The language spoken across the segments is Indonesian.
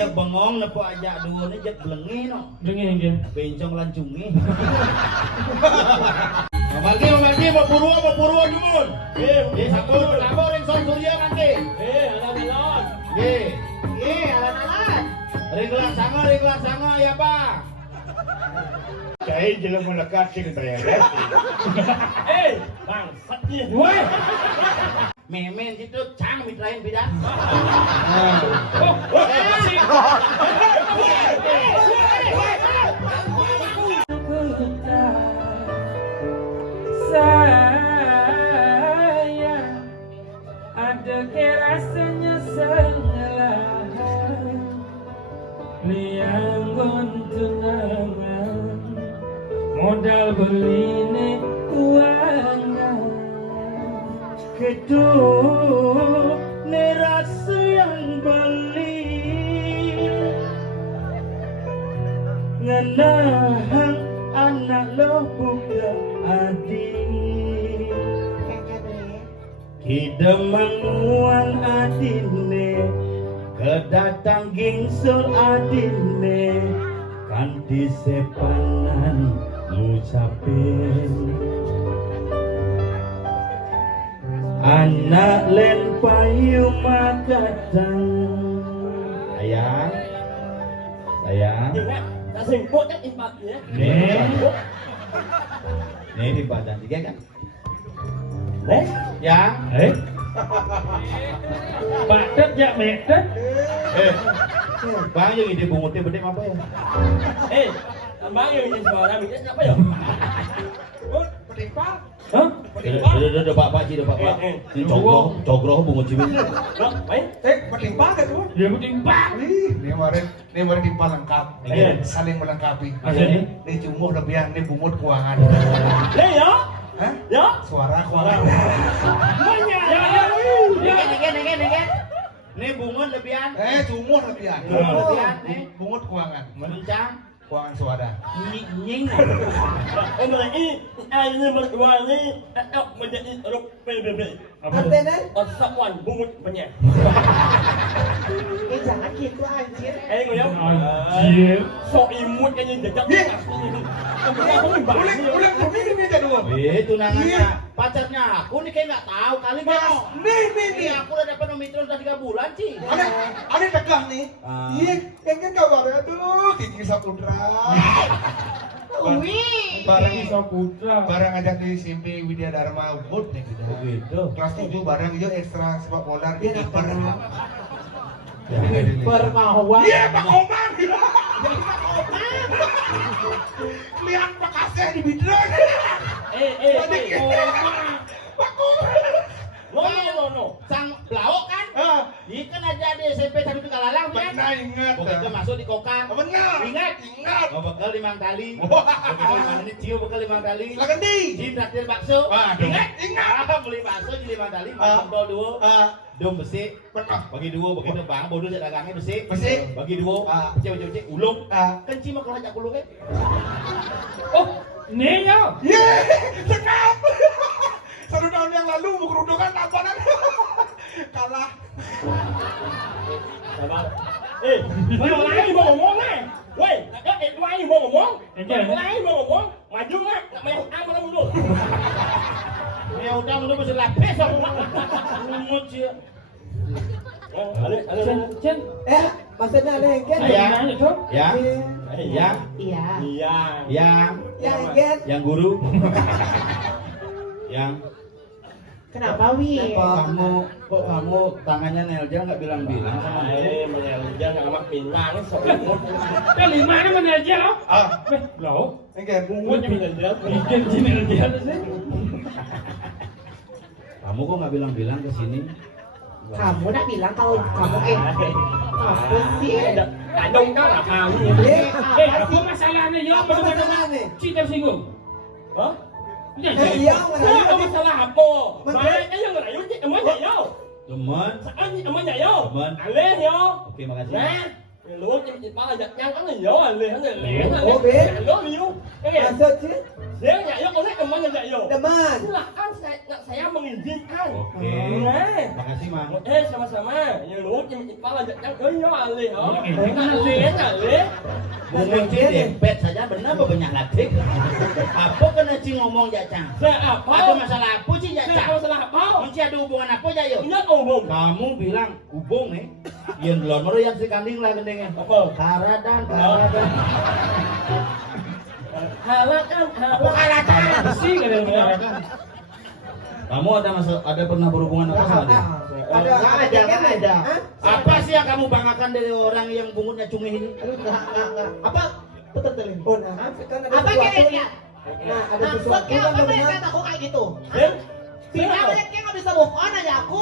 jak bengong nepo ajak duone jak blengi no. Dengi nggih. Bencong lancungi. Mabagi mau purwo nyumun. Sampun lapor ring Son Surya mangke. Alon-alon. Nggih. Alat-alat. Ringlah sanga ya Pak. Saya jelas melekat sing beres. Bangsatnya. Woi. Memen situ cang mitrain bidan. Saya ada rasanya salah liang guntungan modal beli nih uangan kedua nerasa yang beli ngenahang anak lo buka adik kidemanguan adine kedatang gingsul adine kanthi sepanan ngucapin anak len payu makatan Sayang. tak semput kan impaknya Nih di badan tiga kan? ya Padet ya medet Bang yang ide bungutnya bedek apa ya? Bang yang ini suara medet apa ya? Petimpal. Hah? Udah Pak Ji, Pak. Ini cogroh bungut cimin. Petimpal kan tuh? Dia menimpang. Ini kemarin timpal lengkap. Iya. Saling melengkapi. Maksudnya? Ini cumuh lebihan, ini bungut keuangan. Ya? Hah? Ya? Suara keuangan. Negen. Nih bungut lebihan. Cumuh lebihan. Lebihan nih. Bungut keuangan. Mencang. Keuangan suara. Nying. Ini ini berwali atau menjadi ruk PBB. Artinya? Osawan bungut banyak. Jangan gitu anjir. Ngoyong. Anjir. Sok imut kan yang jajak. Ulang ini aja dulu. Tunangannya pacarnya aku nih kayak nggak tahu kali kan. Nih. Aku udah dapat nomitron sudah 3 bulan sih. Ada tegah nih. Iya, yang kan kabarnya tuh Kiki Saputra. Barang Saputra. Barang ajak di SMP Widya Dharma Wood nih kita. Begitu. Kelas 7 barang hijau ekstra sepak bola di kiper. Permawan. Iya, Pak Oman. Lihat bekasnya di bidron. Pak Oman. No. Sang Blau kan? Dia kan aja di SMP tapi Kalalang kan? Benar ingat. Kita masuk di kokang. Benar. Ingat. Oh, bekal 5 kali. Bekal 5 kali cium bekal 5 kali. Silakan di. Jin traktir bakso. Ingat. Beli bakso jadi 5 kali, makan tol dua. Dom besi. Bagi dua begitu Bang, bodoh saya dagangnya besi. Bagi dua. Cewek-cewek ulung. Kenci mah kalau ajak ulung kan? Oh, nih ya. Sekap. 1 tahun yang lalu berkerudukan tampanan. Kalah. Sabar. Lagi mau ngomong nih. Woi, lagi mau ngomong. Lagi mau ngomong. Maju nggak? Nggak mau apa mundur. Ya udah mundur mesti lapis aku. Mungut sih. Cen. Maksudnya ada yang kan? Ya. Yang kan? Yang guru. Yang Kenapa Wi? Kok kamu tangannya Nelja nggak bilang-bilang sama aku? Menelja nggak lama pinang sok imut. Kan 5 nih menelja lo? Lo? Enggak. Bungut menelja. Bikin si menelja sih. Kamu kok nggak bilang-bilang ke sini? Kamu nak bilang kalau kamu apa sih? Kadang kan apa ini? Apa masalahnya ya? Apa masalahnya? Cinta tersinggung. Hah? Iya, apa masalah apa? Banyak yang ngerayu sih, emangnya yo. Teman. Emangnya yo. Teman. Aleh yo. Oke, makasih. Nah, lu cip malah ajak yang kan yo, aleh kan aleh. Oh, be. Lo liu. Maksud sih? Dia ya oleh teman ya yo. Deman. Silakan saya mengizinkan. Oke. Nah. Makasih, Mang. Sama-sama. Yang lu ipal aja yang alih, oh. Alih. Ngomong dempet saja benar apa banyak latih? Apa kena Ci ngomong ya, Cang? Apa? Ada masalah apa sih ya, Cang? Masalah apa? Masih ada hubungan apa ya, yo? Ingat hubung. Kamu bilang hubung nih. Yang belum meru yang si kanding lah gendengnya. Apa? Haradan. Halakan. Besi kadang-kadang. Kamu ada pernah berhubungan apa sama dia? Ada. Apa sih yang kamu banggakan dari orang yang bungutnya cungih ini? Enggak. Apa? Betul. Oh, nah, kan ada Apa sesuatu. kayaknya? Nah, ada sesuatu Maksudnya yang apa benar. mereka aku kayak gitu? Tidak banyak yang nggak bisa move on aja aku.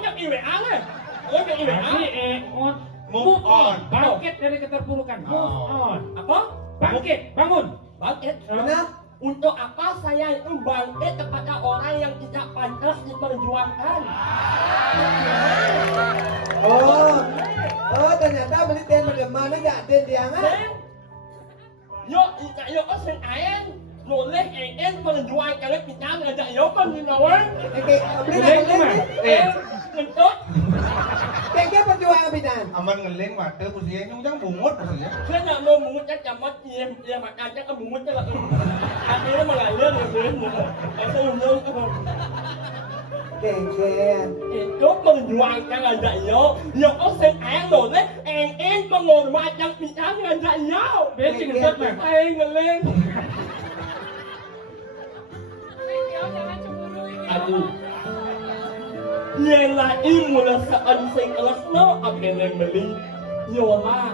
yang IWA lah. Yang IWA. Move on. Bangkit dari keterpurukan. Move on. Apa? Bangkit, bangun. Bangkit. Benar? Untuk apa saya itu bangkit kepada orang yang tidak pantas diperjuangkan? Oh, ternyata beli ten bagaimana enggak ten dia nggak? Yo sen ayen boleh en perjuangkan kita ngajak yo kan di lawan. Beli ngeleng Untuk kayak perjuangan bidan. Aman ngeleng mata kursinya nyung bungut kursinya. saya nak mau mengutip camat dia makan kan mengutip lah. Akhirnya mengalir ya. Saya ngomong Kengken. itu perjuangkan ngajak yo. Yo sen ayen boleh en mengorbankan kita ngajak yo. Bensin ngetot mah. Ayen ngeleng. Aduh. Yang lain mula saan sing kelas no akan yang beli yola.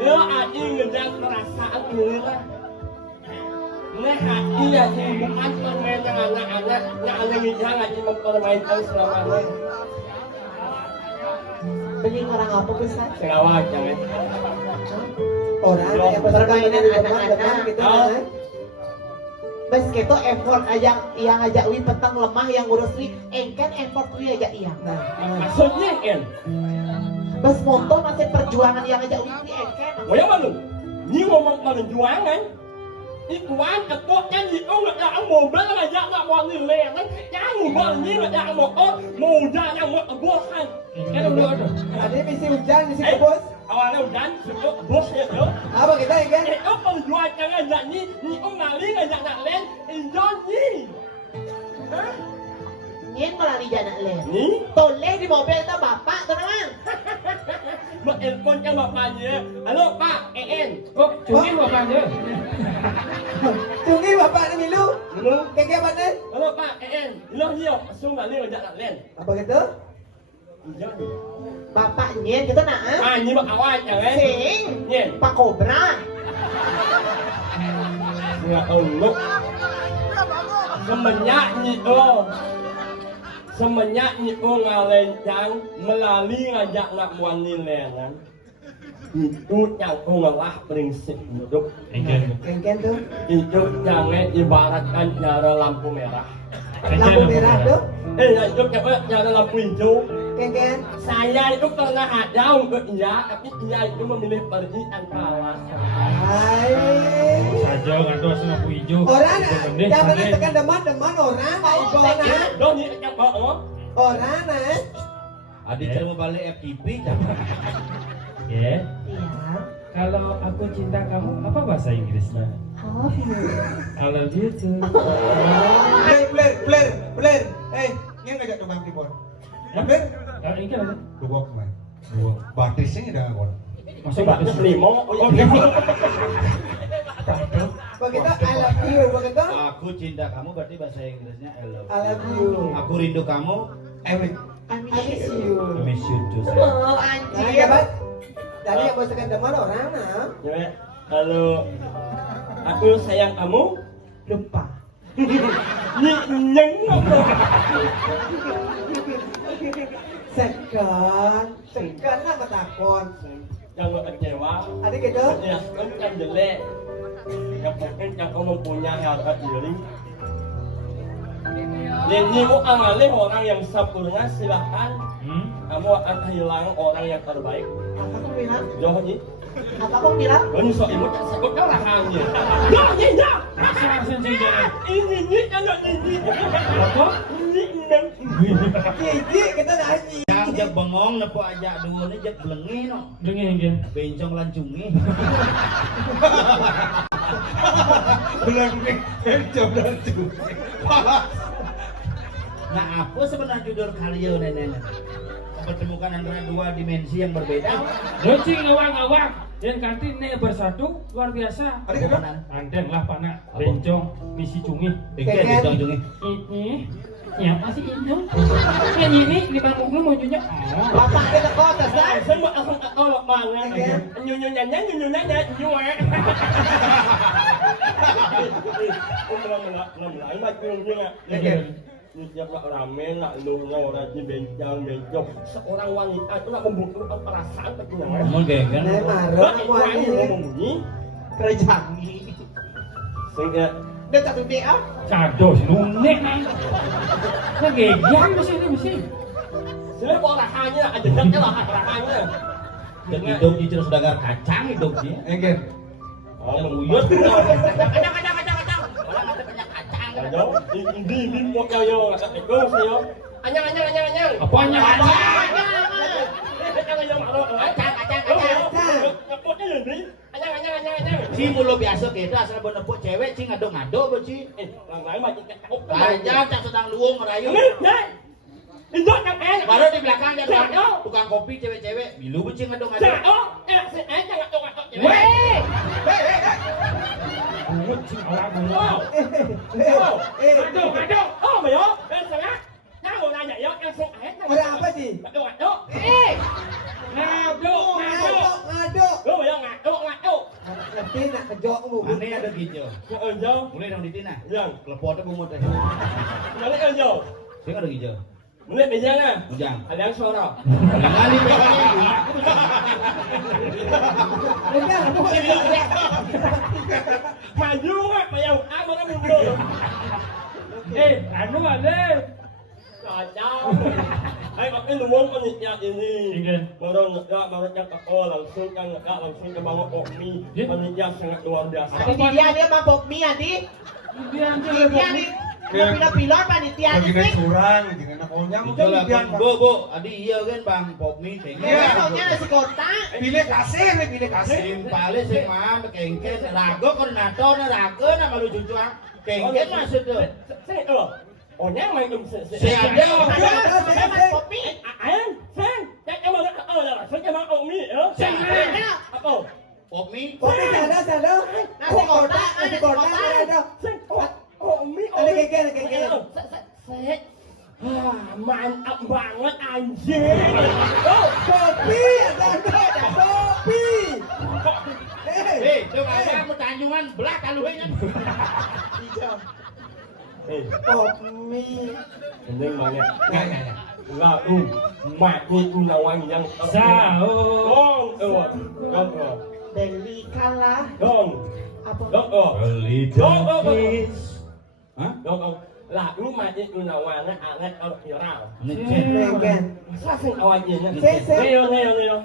Yo aing ngejak perasaan mula. Nah hati ya bukan permain yang anak-anak yang alami jangan mempermainkan selamanya. Beli orang apa besar? Sengawak jangan. Orang yang Permainan anak-anak. gitu Oh. kan. Bes gitu effort aja yang ngajak wi petang lemah yang ngurus wi engken effort wi aja iya. Nah, Maksudnya kan? Bes moto masih perjuangan yang ngajak wi engken. Wah malu. Ni ngomong perjuangan. Ikuan ketoknya di nggak ada mobil ngajak nggak mau nilai kan? Yang mobil ni nggak ada motor, muda yang mau kebosan. Kan udah ada. ada misi hujan, misi kebos. Awalnya hujan, sudah bos ya tuh. Apa kita ya kan? Itu perjuangan ngajak ni ngali ngajak nak len, injon ni. Nyen malah di jalan len. Ni, Toleh di mobil itu bapak tenang. telepon kan bapaknya. Halo Pak, Oh, cungin bapak dia. Tunggu bapak ni milu. Halo, Kengken apa ni? halo Pak, Lo hiyo, asum ngali ngajak nak len. Apa gitu? Injon. Bapak nyen kita nak. Ni bak awal jangan. Sing. Ni, Pak Kobra. nggak elok. Semenyak ni ngalencang melalui ngajak nak muani lenan. Itu yang ngalah prinsip hidup. Kengken tu. Hidup jangan ibaratkan nyala lampu merah. Lampu merah tu. Hidup jangan nyala lampu hijau. Kengken. Saya itu pernah ada untuk iya, tapi iya itu memilih pergi antara. Hai. Saja nggak tahu asal lampu hijau. Orang jangan tekan deman orang tak ibu nah. Lo ni yang bawa. Orang nah. Adik saya mau balik FTP jangan. Ya. Iya. Kalau aku cinta kamu, apa bahasa Inggrisnya? I love you. I love you too. Player. Ini ngajak tukang keyboard. Player. Ah, ini kan ada. Dua kemarin. Dua. Batisnya udah nggon. Masuk Sebabnya batas. limo. Begitu I love you begitu. Aku cinta kamu berarti bahasa Inggrisnya I love I love you. you. Aku rindu kamu. Erik. I I miss you. I miss you too. sayang. Oh, Nah, anjir. ya, Bat. Tadi yang bos tekan deman orang nah. Halo. Aku sayang kamu. Lupa. Nyeng Sekan lah ketakon. Jangan kecewa. Adik gitu. Ya, kan jelek. Yang penting kamu mempunyai harga diri. Jadi amalnya orang yang sempurna silahkan. Kamu akan kehilangan orang yang terbaik. Apa kau bilang? Jauh ni. Apa kau bilang? Ini soal ibu tak sebut kan rahangnya. Jauh ni, jauh. Dasar senjata. Ini kalau ini. Apa? Ini nang. Gigi kita nyanyi. Yang jak bengong nepo ajak dua ni jak belengi no. Dengar dia. Bencong lancungi. Belengeng, coba tuh. Nah, apa sebenarnya judul karya nenek? Pertemukan antara dua dimensi yang berbeda. Locing awang-awang dan kantin nih bersatu luar biasa. Adik kenapa? Andeng lah Pak Nak. Bencong misi cungi. Bengkel bencong jungi. Ini ya masih itu. Yang ini di bangku lu mau nyunyuk. Bapak kita kota sah. Semua aku tolak banget. Nyanyi nyuai. Lama macamnya. Setiap nak ramen, nak lungo, nak dibencang, bencong. Seorang wanita itu nak membutuhkan perasaan ketenangan. Ngomong genggan. Nek marah Wanita wanita membunyi. kerjani. Sehingga Dia tak tuti ah. Cado nunek nih. Nah gegian mesti. sebenarnya orangnya ada dekatnya lah orangnya. Yang hidup di cerus dagar kacang hidup dia. Enggen. Oh, menguyut. Kacang. Orang ada banyak kacang. Ayo, ini mau kayo nggak itu sih yo. Anyang. Apa anyang? Si mulu biasa kita asal benepuk cewek si ngado-ngado beci. Aja tak sedang luung merayu. Baru di belakang dia tukang kopi cewek-cewek. Bilu beci ngado-ngado. Weh. Kucing orang dulu. Ada apa sih? Ngado. Nanti nak kejok mu. Aneh ada gitu. Mulai dong di tina. Kelepotnya bungut teh. Saya ada gitu. Ujang. Kalau kali pegangnya. Maju nggak, bayar apa kan mundur? Anu ada. Kacau. Ay, pakai luang penitnya ini. Baru nggak langsung ke bawah Okmi. Penitnya sangat luar biasa. Dia mabok mie adi. Dia Dia di pilot panitia Lagi di naik sini. curang, gini anak onyang Betul lah, biar Bu, adi iya kan Bang Popmi Iya, pokoknya nasi kota. pilih kasir, pilih kasir. Simpale sing mah kengken rago koordinator rago nama lu cucuan. Kengken maksud tuh. Onyang main Si ada. Kopi. Apa? Popmi. Kopi sada. Nasi kota ada. Okmi. Ada keke. Mantap banget anjing. Kopi ada kopi. Coba kamu tanjungan belah kaluhnya. Kopi. Ini mana? Lalu mati ulawang yang Sao. Dewi kalah. Apa? Hah? Lalu mati ulawangnya anget orang viral. Keke. Sasing awalnya. Sese. Neo.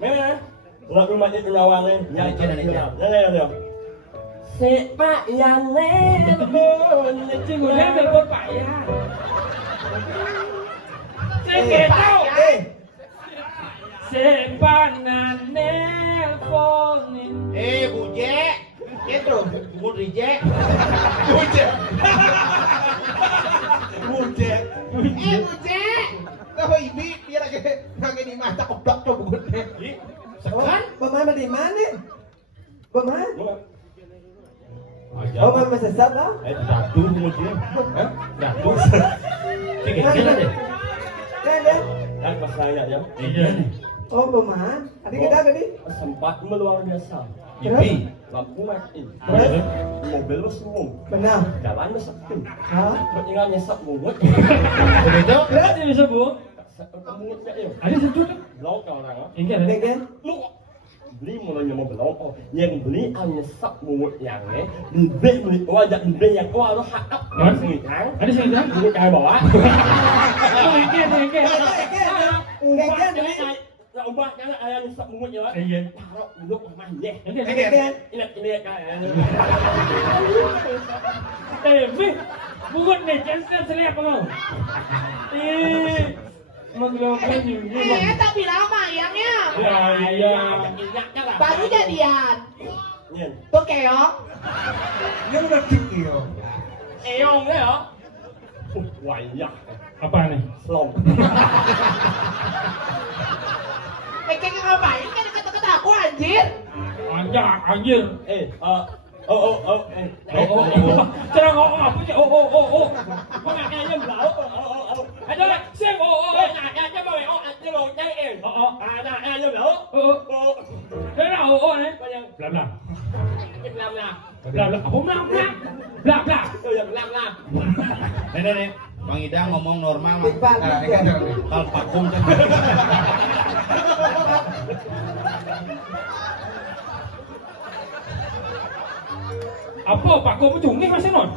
Mana? Lalu mati ulawangnya yang viral. Neo. Sepak yang nebon. Cinggunya telepon Pak ya. Saya tahu. Sepanan nelponin. Buje. Itu, bubur reject. Buje. Buje. Tahu ibi dia lagi di mata oblak tuh bugutnya. Sekan? Pemain di mana? Pemain? Aja. Oh, pemain sesat lah. Datu kemudian. Datu. Kengken deh. Kan? Dan pas saya ya. Iya. Oh, pemain. Tadi kita tadi. Sempat luar biasa. Ipi. Lampu mati. Terus? Mobil lu semua. Benar. Jalan lu sepi. Hah? Tinggal nyesek mulut. Begitu? Terus dia bisa bu. Mulutnya ya. Ada sejut. Blok orang. Enggak ada. Keke. Lu beli mulanya mau belok. Yang beli nyesek mulut yang beli wajah beli yang kau harus hakap. Sengitang. Ada sih kan? Ini kayak bawa. Enggak. Keke. Nah, Nak ubah kan ayah ni sak mungut je. Iya. Taruh duduk rumah je. Okey. Ini kan. Fi, bukan ni cancel selip kau. Menggelapkan ni. tapi lama ayamnya. Ya. Baru jadian. Nhìn. Tuh keok. Ini udah kikil. Eong đấy hả? Quậy ya. Apa nih? Lòng. Kayak ngapain kan kata-kata aku anjir. Anjir. Jangan ngomong apa sih? Có ngạc nghe nhầm lỡ. Anh ơi, xem ngạc nghe nhầm rồi. Anh lộn đây em. Ngạc nghe nhầm lỡ. Thế nào này? Làm. Em làm nào? Làm. Không làm. Tôi giờ làm. Nih, Bang Idang ngomong normal mah. Nah, ini kan jangan nih. Kalau vakum kan. Apa Pak Kau cunging masih non?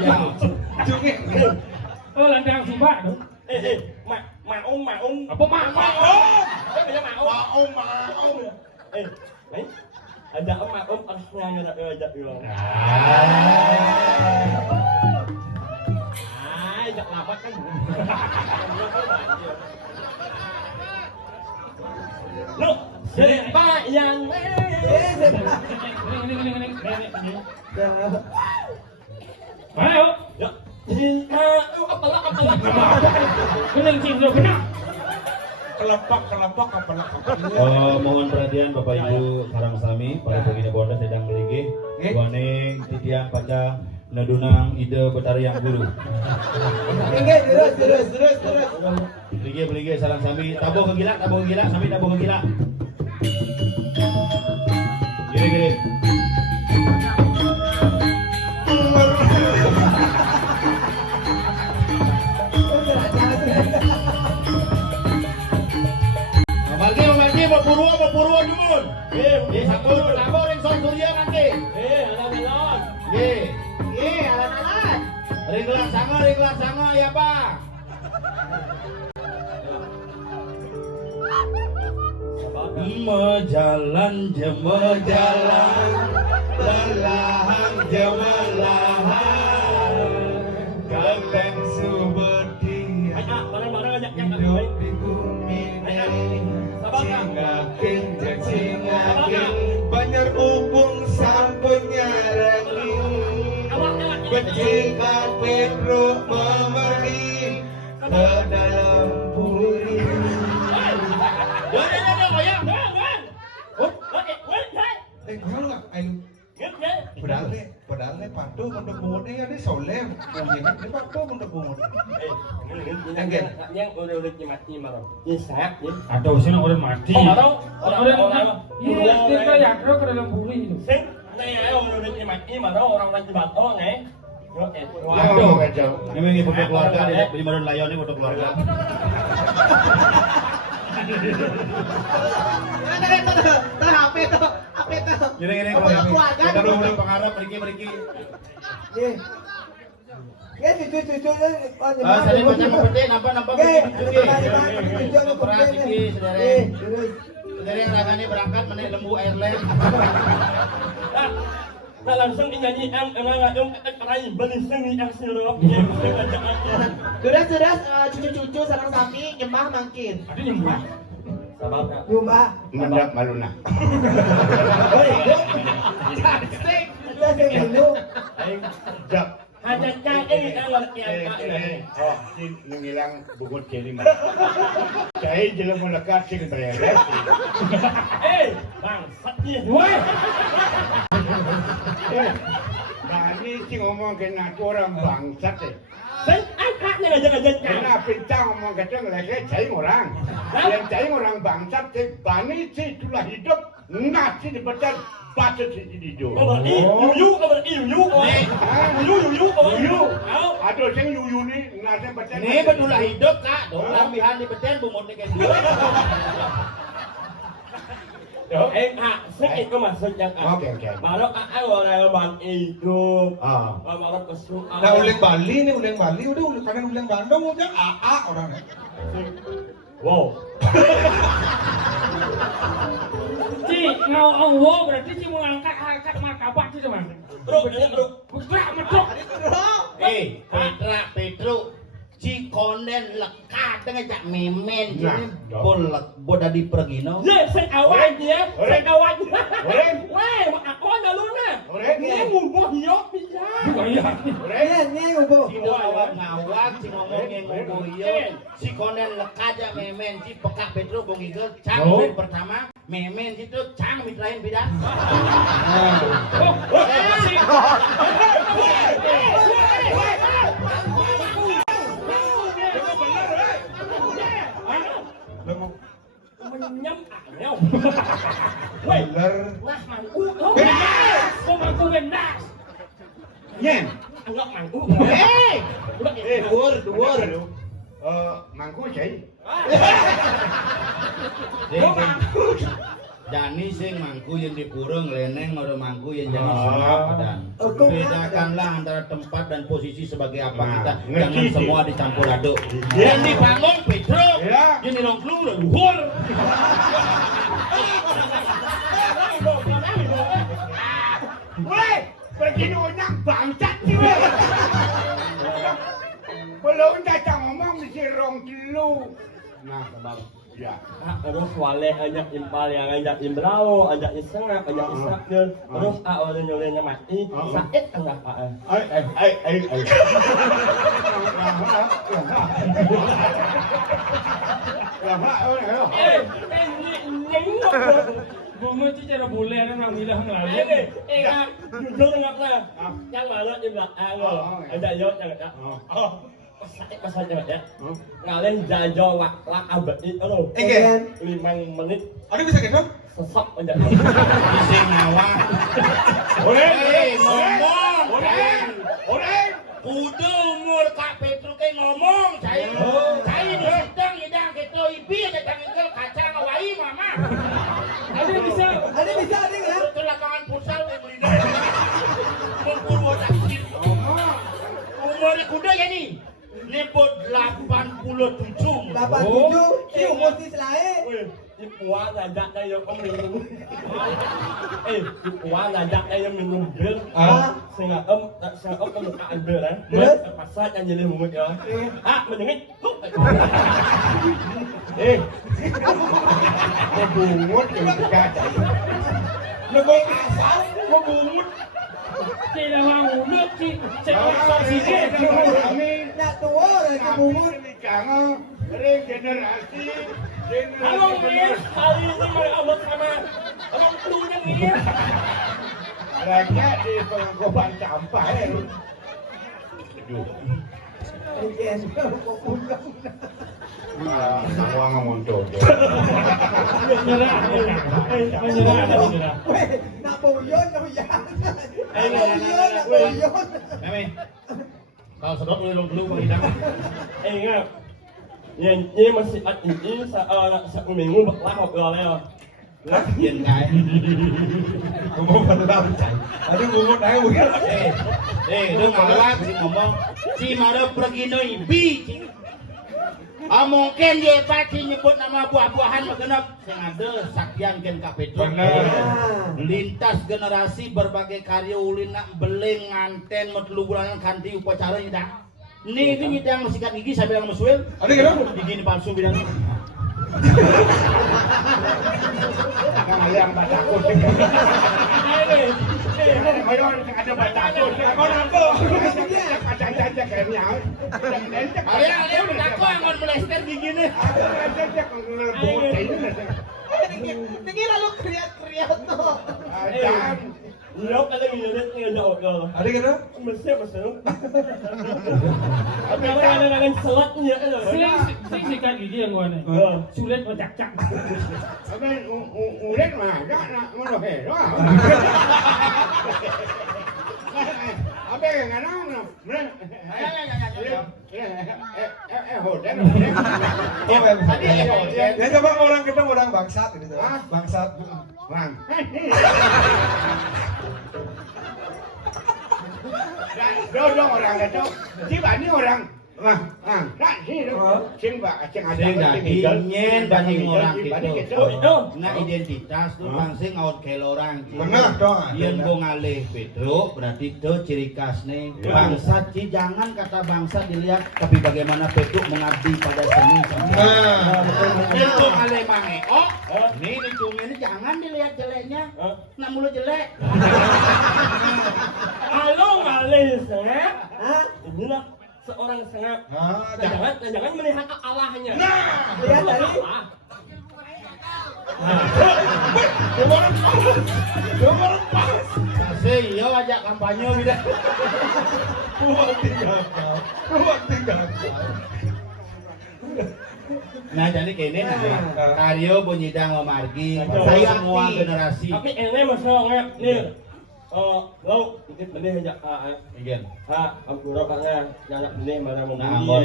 Ya. Cungit. Landang si Pak tu. Mà ông. Apa mak? Bây giờ mà ông. Đấy. Ada mà ông ăn ngang rồi ada rồi. Giật làm bắt cái. Look, ba yang. Ayo. Apa lah. Kening cing lo kena. Kelepak apa lah. Mohon perhatian Bapak Ibu Karangsami, para begini bonda sedang beligih, waneng titian paca nedunang ide betari yang guru. Terus. Beligih sarang sami, tabuh ke gila, sami tabuh ke gila. Gini. Margi, mau purwo jumun. Sabur yang son surya nanti. Alam. alan-alan. Ringlar sanga ya Pak. Mejalan lelahan ganteng subeti Barang-barang ajak hidup di bumi cingaking banyak upung sampurnya rangi becikan Pedro memeri ke dalam puri. Kalau nggak, padahal patu untuk bungut ini ada solem, mungkin ini patu untuk bungut. Yang udah mati malam. Ini saya. Aduh, sini orang mati. Orang. Iya, kita yang ke dalam bumi itu. Sing, này orang udah mati malam orang batu nih. Waduh, ini foto keluarga di Madon Layon ini foto keluarga. HP tuh. Gini. Foto keluarga. Kita belum pengarap beriki. Ya cucu Tadi macam petik nampak cuci. Operasi saudara yang ragane berangkat menaik lembu airline. Nah langsung nyanyi yang rai beliseng yang sirup. Sudah cucu-cucu sarang sapi nyembah mangkin. Ada nyembah. Sabab Nyumbah. Mendak maluna. Cantik. Kita dulu. hanya cai yang Oh, ngilang bugut keling. Cai jelas melekat sih bayar. bang sakit Woi, Nah ini sih ngomong kena orang bangsat deh. Sen angkatnya aja Kena pintar ngomong kata ngelaknya cai orang. Yang cai orang bangsat deh. Bani sih itulah hidup nasi dipecat. Baca sih di hidup. Yuyu. Aduh, saya yuyu nih nasi pecat. Ini betul hidup kak. Dong lambihan dipecat bumutnya kayak dulu. Sakit ko masuk yang Oke. Baru orang bang itu. Baru kesu. Nah uleng Bali udah kalian uleng Bandung udah AA orangnya. Wow. Ci ngau Allah berarti Ci mau angkat martabak Ci teman. Gerak medok. Petra, Ci konden lekat dengan cak memen jadi boleh di pergino. Ye, saya kawan dia, saya kawan. Weh, mak aku ada lu na. Ini ngubah hiok bisa. Ci ngawak, ci ngomongnya ngomong iyo. Ci konden lekat cak memen, ci pekak Petro bongi ke cang pertama, memen itu cang mitrain beda. Menyem anel. Weh, nah mangku. Kok mangku benar? Nyen. Anggap mangku. Dhuwur. Mangku cai. Jani sing mangku yang dipurung leneng atau mangku yang jadi sunat padan. Bedakanlah antara tempat dan posisi sebagai apa kita. Jangan semua dicampur aduk. Yang dibangun Petro, yang dirongklu udah luhur. Weh, pergi nonyang bangsat sih weh. Belum cacang ngomong mesti rong dulu. Nah, bang. Ya. Terus wale ajak impal yang ajak imbrao, ajak isengak, ajak isaknya. Terus orang nyolenya mati, sakit enggak pak? Bunga Ci cara boleh kan orang bilang lalu. Jujur enggak lah. Yang malah di belakang, ajak yot yang ada. Sakit pasanya ya. Ngalen jajo lak abad itu loh. 5 menit. Ada bisa gitu? Sesok aja. Bisa ngawak. Ngomong. Kudu umur Kak Petro kayak ngomong. Saya disedang hidang kita ibi datang ingkel kacang awai mama. Ada bisa Itu lapangan futsal yang beli dari. Mengkuru otak gitu. Umur kuda ya nih. Lebot 87. 87 si umur si selain. Ipuan ngajak saya minum. Ipuan ngajak saya minum bir. Sehingga kemukaan bir kan. Pasal yang jadi mumut ya. Menyengit. Ngebungut yang berkata. Ngebungut. Ci lawang udah Ci cek sikit. Nak tua orang kebungut. Jangan regenerasi. Abang Mir, hari ini mau abang sama abang krunya Mir. Raja di pengangkutan sampah. Semua ngomong jodoh. Menyerah. Nak buyon. Mami. Kalau sedot dulu Bang Idang. Ingat. Ini masih ini satu minggu berlahap ya. Yen kae. Ngomong beneran. Aduh ngomong aja mungkin. Itu malah si ngomong si mara pergi no ibi. Mungkin dia pasti nyebut nama buah-buahan genep sing ada sakyan ken Kak Petro. Lintas generasi berbagai karya ulin nak beling nganten metelu bulanan kanti upacara nyidang. Ini nyidang sikat gigi sampai yang mesuil. Ada gitu? Gigi ini palsu bidang. Kan yang baca kurs. Ayo ada baca kurs. Kau nampak? Baca-baca kayaknya. Ayo aku angon melester gigi nih. Tinggi lalu kriat tuh. Lo kalau ngeliat ngejauh lo. Ada gitu? Mesti. Apa yang selatnya lo? Sing sikat gigi yang gua nih. Sulit bercak-cak. Apa udah mah nak ngono he. Apa yang ngana? Hotel. Ya coba orang ketemu orang bangsat gitu. Bangsat. Bang. Dong orang itu. Si Bani orang tak sih sing Pak sing ada Sing dadi nyen banding orang gitu. Itu. Nah identitas tuh pangsing ngaut kelo orang. Bener dong. Yen bung alih Pedro berarti itu ciri khas nih bangsa Ci. Jangan kata bangsa dilihat tapi bagaimana Pedro mengabdi pada seni. Yen bung alih mangeok, nih dicungin ini jangan dilihat jeleknya. Nah mulut jelek. Halo ngalih sengap. Hah? Inilah seorang sengap. Ah, Jangan melihat Allahnya. Lihat dari Kasih iya ajak kampanye bida. Ruang tiga. Nah jadi kene karyo bunyidang omargi Saya semua aktif. generasi. Tapi ini masalah nih. Lo dikit benih aja. Igen. Aku rokoknya jarak benih mana mau Nah, beli.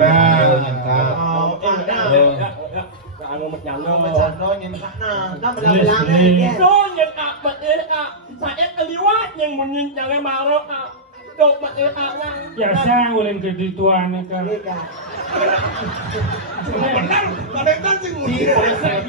Anu menyano. Macano nyempakna. Nah belang-belangnya. So yang apa saya keliwat yang menyincangnya marok. Dok makanya. Biasa ulin kedituan kan. Benar. Padekan sih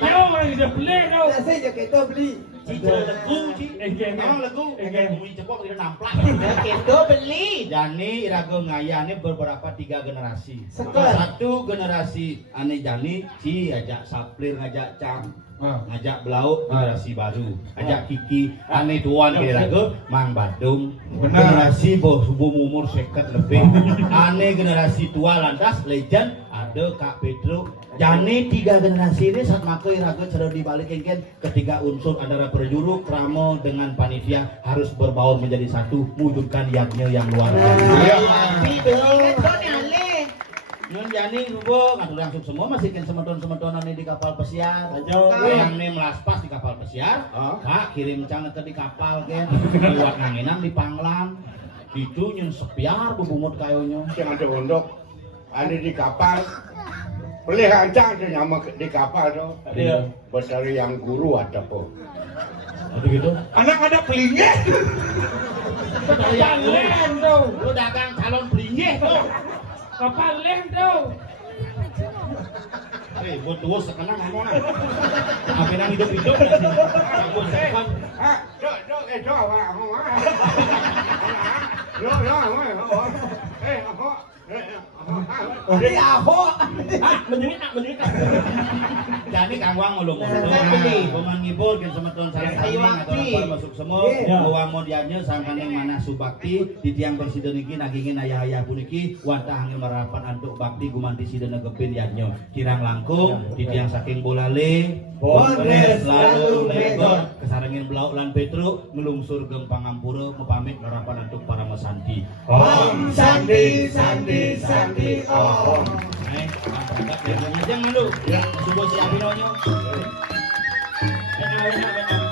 Yo orang udah beli tau. Biasanya kita beli. Cicil legu ci. Egen. Emang legu. Egen. Mui cepok tidak namplak. Kita beli. Jani irago ngayane beberapa 3 generasi. Sekel. Satu generasi ane Jani Ci ajak Saplir ngajak Cam. Ngajak Belau generasi baru, ajak Kiki, ane tuan irago Mang Badung. Benar. Generasi umur 50 lebih. Ane generasi tua lantas legend ada Kak Pedro. Jani 3 generasi ini saat maka irago cerita dibalik engken ketiga unsur antara perjuru, kramo dengan panitia harus berbaur menjadi satu mewujudkan yagnya yang luar biasa. Tapi beli kan nyale. Nyun Jani rubo ngatur langsung semua masih kan semeton-semetonan di kapal pesiar. Ajo. Yang nih melaspas di kapal pesiar. Kak kirim cang ke di kapal kan. Buat nanginan di Panglang. Itu nyun sepiar bubumut kayunya. sing ada ondok ada di kapal. Boleh ancang ada nama di kapal tuh. Iya. Besar yang guru ada po. Aduh gitu. Anak ada pelingnya. Kapal len tau. Lu dagang calon pelinggih tuh. Kapal len tau. Buat tuh sekenang ngomongnya. Apa yang hidup-hidup nanti. Aku sekan. Itu apa? Ini aho. Menjengit. Jadi kangwang ngulung Nah, beli. Peman ngibul kan semeton sareng Ayo kambing atau wakti. apa masuk semua. Iya. Uang mau diamnya sangkaning mana subakti di tiang bersiden iki nagingin ayah-ayah puniki wantah angin marapan antuk bakti gumanti sidena gepin yanyo. Kirang langkung di tiang saking bolale. Bondes lalu lalu legor kesarengin Belau lan Petro ngelungsur geng pangampura mepamit marapan antuk para mesanti. Om Sandi Sandi Sandi Om. Jangan dulu. Ya, subuh si Abinonyo. Ayo.